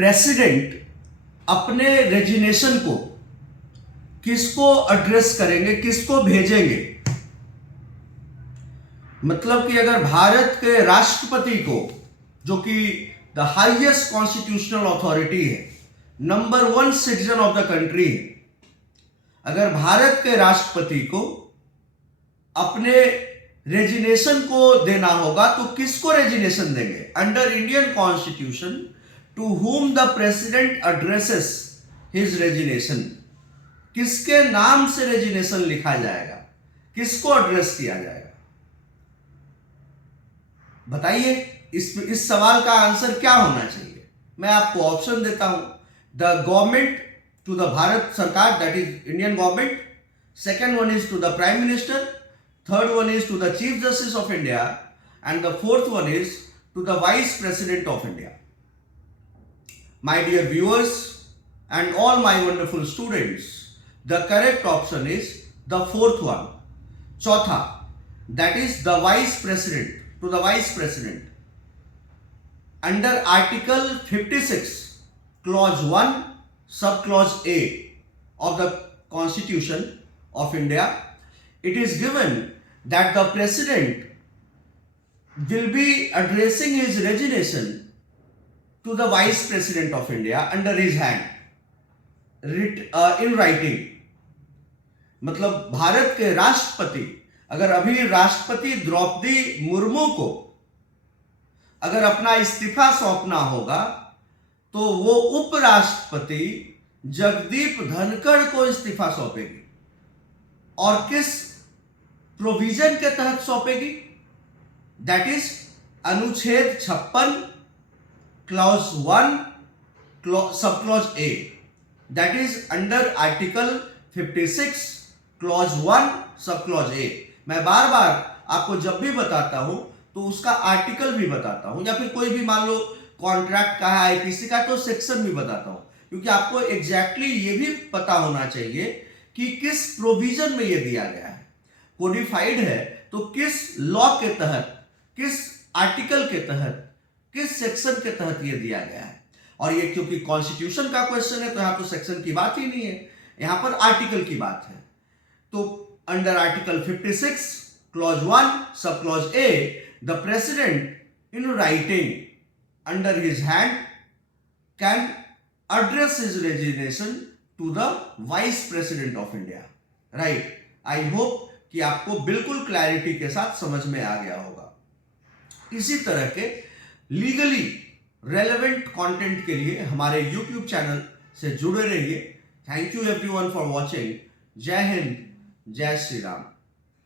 President अपने resignation को किसको एड्रेस करेंगे, किसको भेजेंगे? मतलब कि अगर भारत के राष्ट्रपति को, जो कि द हाईएस्ट कॉन्स्टिट्यूशनल अथॉरिटी है, number 1 citizen of the country है, अगर भारत के राष्ट्रपति को अपने रेजिग्नेशन को देना होगा तो किसको रेजिग्नेशन देंगे? Under Indian constitution, to whom the president addresses his resignation, किसके नाम से रेजिग्नेशन लिखा जाएगा, किसको एड्रेस किया जाएगा? बताइए, इस सवाल का आंसर क्या होना चाहिए? मैं आपको ऑप्शन देता हूं। The government, to the Bharat Sarkar, that is Indian government. Second one is to the prime minister. Third one is to the chief justice of India. And the fourth one is to the vice president of India. My dear viewers and all my wonderful students, the correct option is the fourth one, चौथा, that is the vice president, to the vice president. Under article 56 clause 1 sub clause A of the constitution of India, it is given that the president will be addressing his resignation to the vice president of India under his hand, in writing. मतलब भारत के राष्ट्रपति, अगर अभी राष्ट्रपति द्रौपदी मुर्मू को अगर अपना इस्तीफा सौंपना होगा तो वो उपराष्ट्रपति जगदीप धनखड़ को इस्तीफा सौंपेगी। और किस प्रोविजन के तहत सौंपेगी? दैट इज अनुच्छेद 56 clause 1 sub clause A, that is under article 56 clause 1 सब clause A। मैं बार बार आपको जब भी बताता हूं तो उसका आर्टिकल भी बताता हूं, या फिर कोई भी मान लो कॉन्ट्रैक्ट का है, आईपीसी का, तो सेक्शन भी बताता हूं, क्योंकि आपको एग्जैक्टली ये भी पता होना चाहिए कि किस प्रोविजन में ये दिया गया है, कोडिफाइड है तो किस लॉ के तहत, किस आर्टिकल के तहत, किस सेक्शन के तहत ये दिया गया है। और ये क्योंकि कॉन्स्टिट्यूशन का क्वेश्चन है तो यहां तो सेक्शन की बात ही नहीं है, यहां पर आर्टिकल की बात है। तो under article 56 clause 1 sub clause A, the president in writing under his hand can address his resignation to the vice president of India. Right, I hope कि आपको बिल्कुल क्लैरिटी के साथ समझ में आ गया होगा। इसी तरह के लीगली रेलेवेंट कंटेंट के लिए हमारे YouTube चैनल से जुड़े रहिए। Thank you everyone for watching. जय हिंद, जय श्री राम।